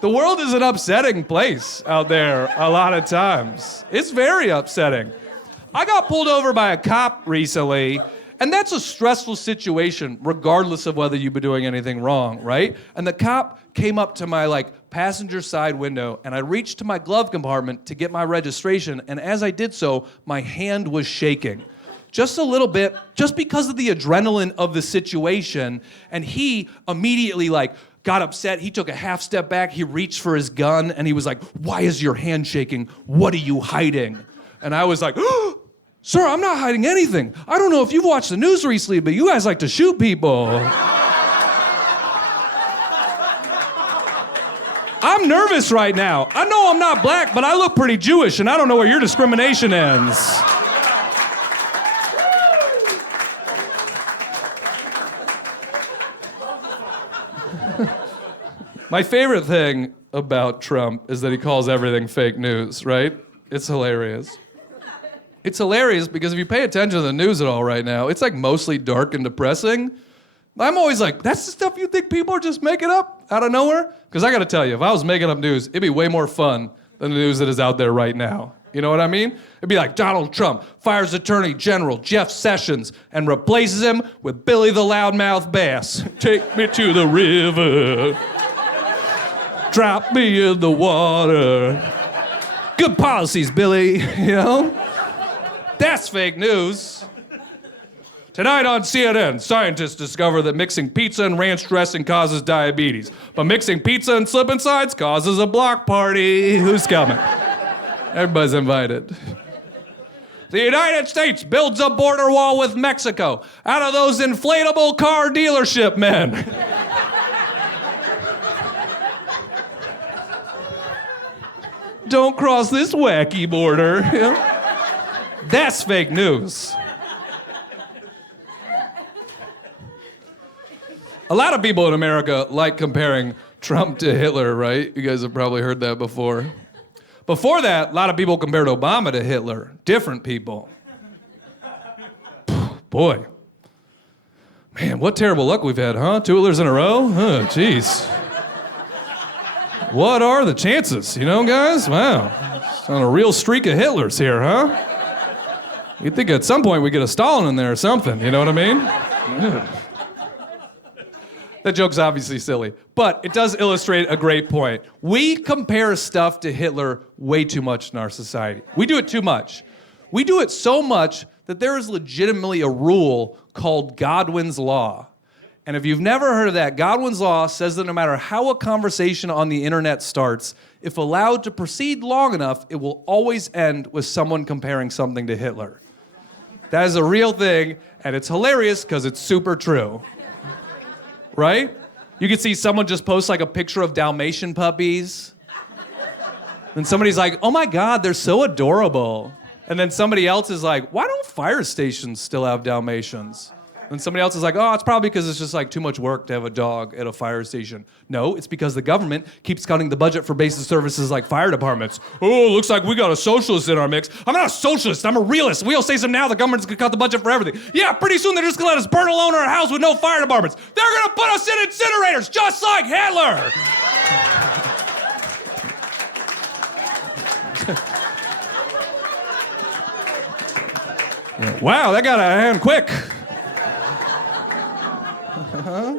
The world is an upsetting place out there a lot of times. It's very upsetting. I got pulled over by a cop recently, and that's a stressful situation regardless of whether you've been doing anything wrong, right? And the cop came up to my passenger side window, and I reached to my glove compartment to get my registration, and as I did so, my hand was shaking. Just a little bit, just because of the adrenaline of the situation, and he immediately got upset. He took a half step back, he reached for his gun, and he was like, "Why is your hand shaking? What are you hiding?" And I was like, "Oh, sir, I'm not hiding anything. I don't know if you've watched the news recently, but you guys like to shoot people." I'm nervous right now. I know I'm not black, but I look pretty Jewish, and I don't know where your discrimination ends. My favorite thing about Trump is that he calls everything fake news, right? It's hilarious. It's hilarious because if you pay attention to the news at all right now, it's mostly dark and depressing. I'm always like, that's the stuff you think people are just making up out of nowhere? Because I gotta tell you, if I was making up news, it'd be way more fun than the news that is out there right now. You know what I mean? It'd be like Donald Trump fires Attorney General Jeff Sessions and replaces him with Billy the Loudmouth Bass. Take me to the river. Drop me in the water. Good policies, Billy, you know? That's fake news. Tonight on CNN, scientists discover that mixing pizza and ranch dressing causes diabetes, but mixing pizza and slip and sides causes a block party. Who's coming? Everybody's invited. The United States builds a border wall with Mexico out of those inflatable car dealership men. Don't cross this wacky border. That's fake news. A lot of people in America like comparing Trump to Hitler, right? You guys have probably heard that before. Before that, a lot of people compared Obama to Hitler. Different people. Boy. Man, what terrible luck we've had, huh? 2 Hitlers in a row? Oh, jeez. What are the chances, guys? Wow. It's on a real streak of Hitlers here, huh? You'd think at some point we get a Stalin in there or something, you know what I mean? Yeah. That joke's obviously silly, but it does illustrate a great point. We compare stuff to Hitler way too much in our society. We do it too much. We do it so much that there is legitimately a rule called Godwin's Law. And if you've never heard of that, Godwin's Law says that no matter how a conversation on the internet starts, if allowed to proceed long enough, it will always end with someone comparing something to Hitler. That is a real thing, and it's hilarious because it's super true. Right? You can see someone just post a picture of Dalmatian puppies. And somebody's like, "Oh my God, they're so adorable." And then somebody else is like, "Why don't fire stations still have Dalmatians?" And somebody else is like, "Oh, it's probably because it's just too much work to have a dog at a fire station." No, it's because the government keeps cutting the budget for basic services like fire departments. "Oh, looks like we got a socialist in our mix." I'm not a socialist, I'm a realist. We all say something now, the government's gonna cut the budget for everything. Yeah, pretty soon they're just gonna let us burn alone in our house with no fire departments. They're gonna put us in incinerators, just like Hitler. Wow, that got out of hand quick. Uh-huh.